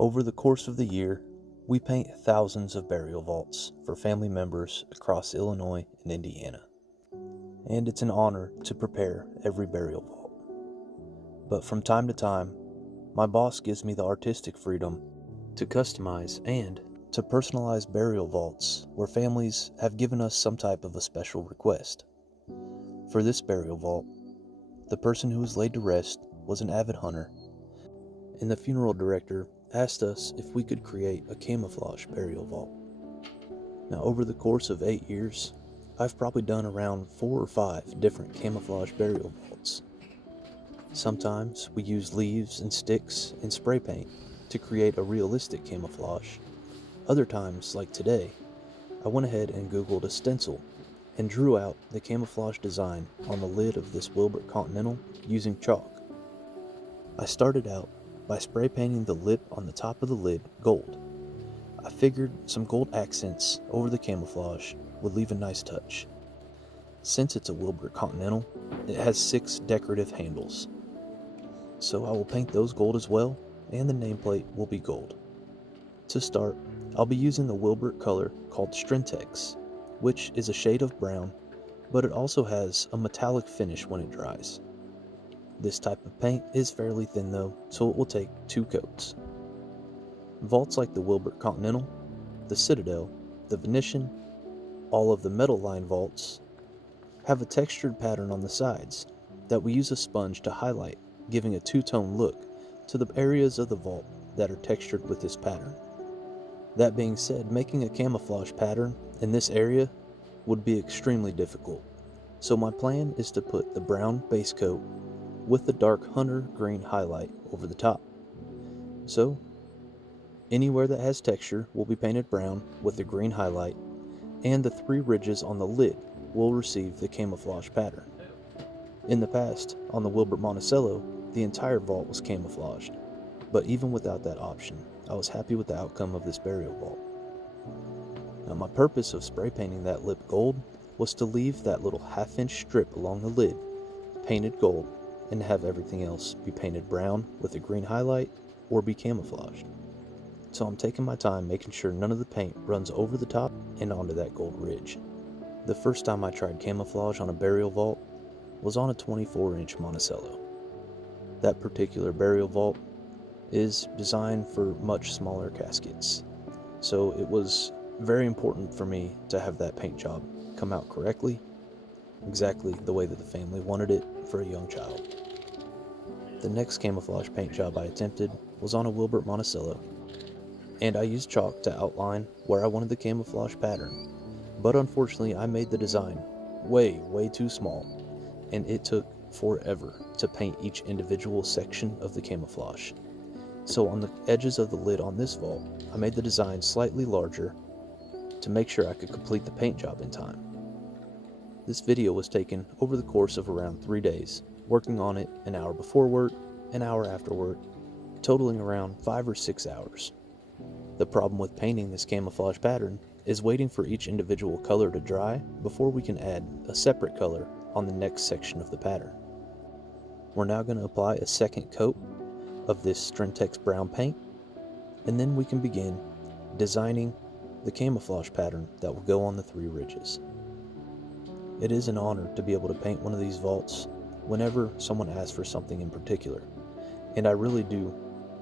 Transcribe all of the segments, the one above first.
Over the course of the year, we paint thousands of burial vaults for family members across Illinois and Indiana, and it's an honor to prepare every burial vault. But from time to time, my boss gives me the artistic freedom to customize and to personalize burial vaults where families have given us some type of a special request. For this burial vault, the person who was laid to rest was an avid hunter, and the funeral director asked us if we could create a camouflage burial vault. Now, over the course of 8 years, I've probably done around 4 or 5 different camouflage burial vaults. Sometimes we use leaves and sticks and spray paint to create a realistic camouflage. Other times, like today, I went ahead and Googled a stencil and drew out the camouflage design on the lid of this Wilbert Continental using chalk. I started out by spray painting the lip on the top of the lid gold. I figured some gold accents over the camouflage would leave a nice touch. Since it's a Wilbert Continental, it has 6 decorative handles. So I will paint those gold as well, and the nameplate will be gold. To start, I'll be using the Wilbert color called Strentex, which is a shade of brown, but it also has a metallic finish when it dries. This type of paint is fairly thin though, so it will take 2 coats. Vaults like the Wilbert Continental, the Citadel, the Venetian, all of the metal line vaults, have a textured pattern on the sides that we use a sponge to highlight, giving a 2-tone look to the areas of the vault that are textured with this pattern. That being said, making a camouflage pattern in this area would be extremely difficult, so my plan is to put the brown base coat with the dark hunter green highlight over the top. So, anywhere that has texture will be painted brown with the green highlight, and the 3 ridges on the lid will receive the camouflage pattern. In the past, on the Wilbert Monticello, the entire vault was camouflaged, but even without that option, I was happy with the outcome of this burial vault. Now, my purpose of spray painting that lip gold was to leave that little 1/2-inch strip along the lid painted gold, and have everything else be painted brown with a green highlight or be camouflaged. So I'm taking my time making sure none of the paint runs over the top and onto that gold ridge. The first time I tried camouflage on a burial vault was on a 24-inch Monticello. That particular burial vault is designed for much smaller caskets, so it was very important for me to have that paint job come out correctly, exactly the way that the family wanted it for a young child. The next camouflage paint job I attempted was on a Wilbert Monticello, and I used chalk to outline where I wanted the camouflage pattern, but unfortunately I made the design way too small, and it took forever to paint each individual section of the camouflage. So on the edges of the lid on this vault, I made the design slightly larger to make sure I could complete the paint job in time. This video was taken over the course of around 3 days, working on it an hour before work, an hour after work, totaling around 5 or 6 hours. The problem with painting this camouflage pattern is waiting for each individual color to dry before we can add a separate color on the next section of the pattern. We're now going to apply a second coat of this Strentex brown paint, and then we can begin designing the camouflage pattern that will go on the 3 ridges. It is an honor to be able to paint one of these vaults whenever someone asks for something in particular, and I really do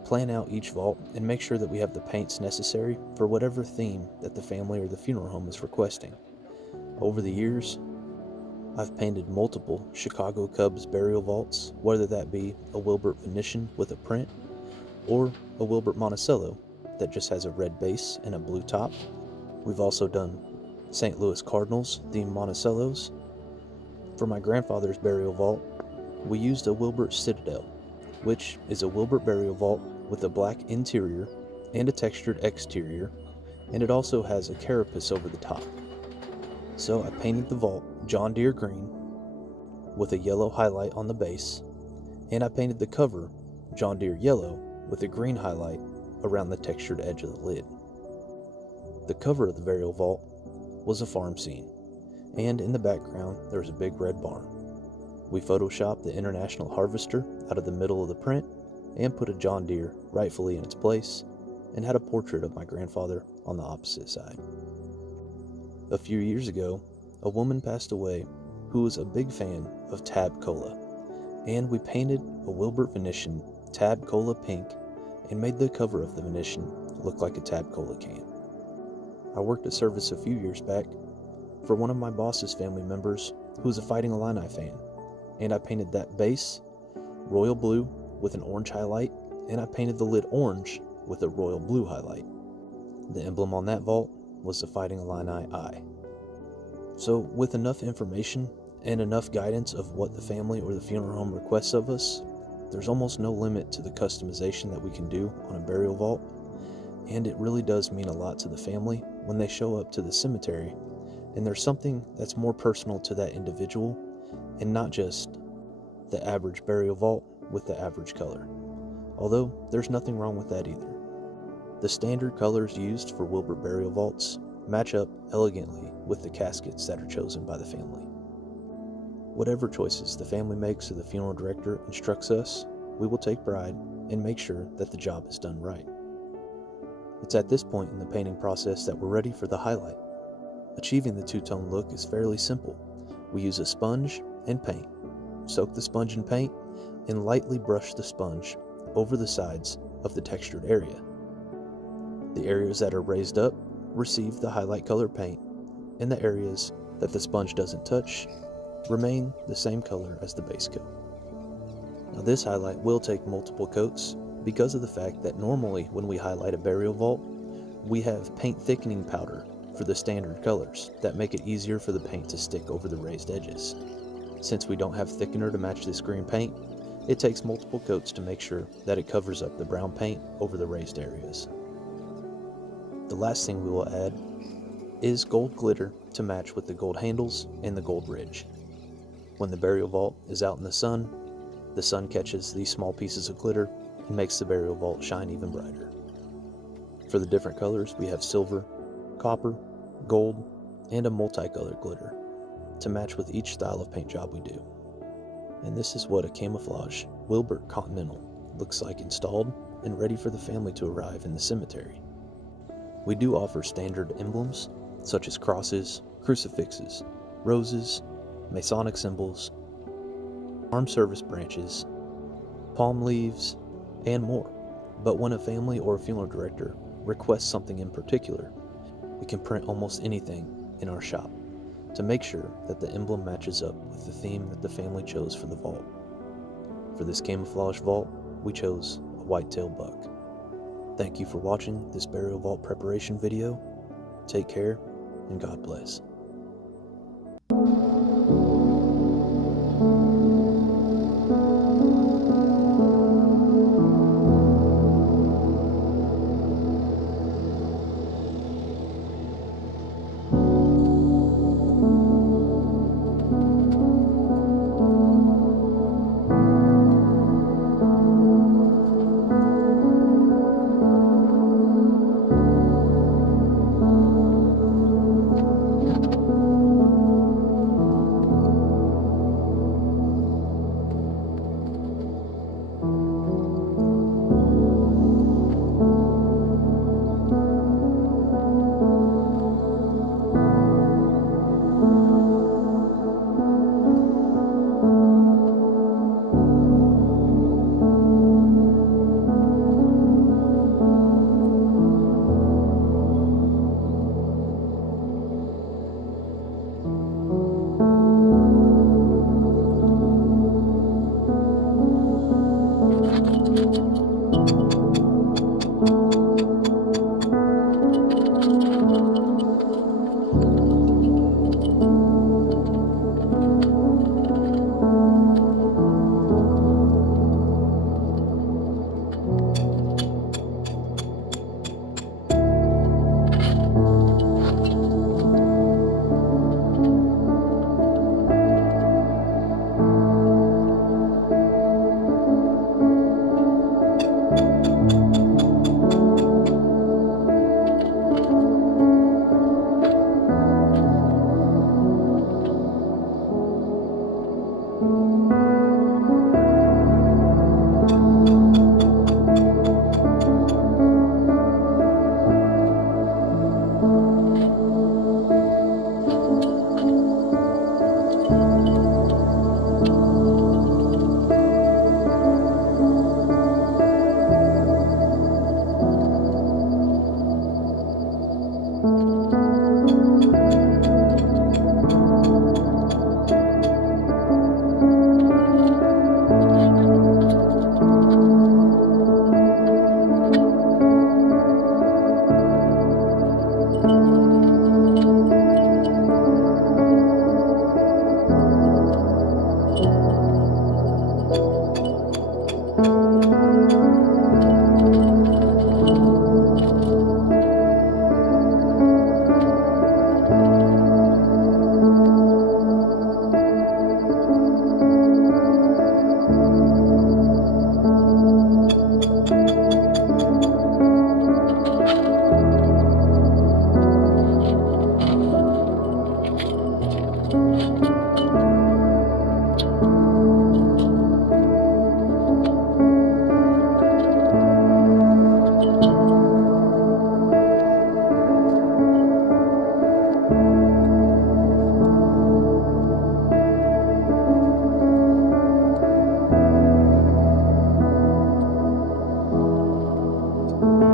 plan out each vault and make sure that we have the paints necessary for whatever theme that the family or the funeral home is requesting. Over the years, I've painted multiple Chicago Cubs burial vaults, whether that be a Wilbert Venetian with a print, or a Wilbert Monticello that just has a red base and a blue top. We've also done St. Louis Cardinals themed Monticellos. For my grandfather's burial vault, we used a Wilbert Citadel, which is a Wilbert burial vault with a black interior and a textured exterior, and it also has a carapace over the top. So I painted the vault John Deere green with a yellow highlight on the base, and I painted the cover John Deere yellow with a green highlight around the textured edge of the lid. The cover of the burial vault was a farm scene, and in the background there was a big red barn. We photoshopped the International Harvester out of the middle of the print and put a John Deere rightfully in its place, and had a portrait of my grandfather on the opposite side. A few years ago, a woman passed away who was a big fan of Tab Cola, and we painted a Wilbert Venetian Tab Cola pink and made the cover of the Venetian look like a Tab Cola can. I worked at Service a few years back for one of my boss's family members who was a Fighting Illini fan, and I painted that base royal blue with an orange highlight, and I painted the lid orange with a royal blue highlight. The emblem on that vault was the Fighting Illini eye. So with enough information and enough guidance of what the family or the funeral home requests of us, there's almost no limit to the customization that we can do on a burial vault, and it really does mean a lot to the family when they show up to the cemetery and there's something that's more personal to that individual and not just the average burial vault with the average color. Although there's nothing wrong with that either. The standard colors used for Wilbert burial vaults match up elegantly with the caskets that are chosen by the family. Whatever choices the family makes or the funeral director instructs us, we will take pride and make sure that the job is done right. It's at this point in the painting process that we're ready for the highlight. Achieving the two-tone look is fairly simple. We use a sponge and paint. Soak the sponge in paint and lightly brush the sponge over the sides of the textured area. The areas that are raised up receive the highlight color paint, and the areas that the sponge doesn't touch remain the same color as the base coat. Now this highlight will take multiple coats because of the fact that normally when we highlight a burial vault, we have paint thickening powder for the standard colors that make it easier for the paint to stick over the raised edges. Since we don't have thickener to match this green paint, it takes multiple coats to make sure that it covers up the brown paint over the raised areas. The last thing we will add is gold glitter to match with the gold handles and the gold ridge. When the burial vault is out in the sun catches these small pieces of glitter and makes the burial vault shine even brighter. For the different colors, we have silver, copper, gold, and a multicolored glitter to match with each style of paint job we do. And this is what a Camouflage Wilbert Continental looks like installed and ready for the family to arrive in the cemetery. We do offer standard emblems such as crosses, crucifixes, roses, Masonic symbols, armed service branches, palm leaves, and more. But when a family or a funeral director requests something in particular, we can print almost anything in our shop to make sure that the emblem matches up with the theme that the family chose for the vault. For this camouflage vault, we chose a white-tailed buck. Thank you for watching this burial vault preparation video. Take care, and God bless. you.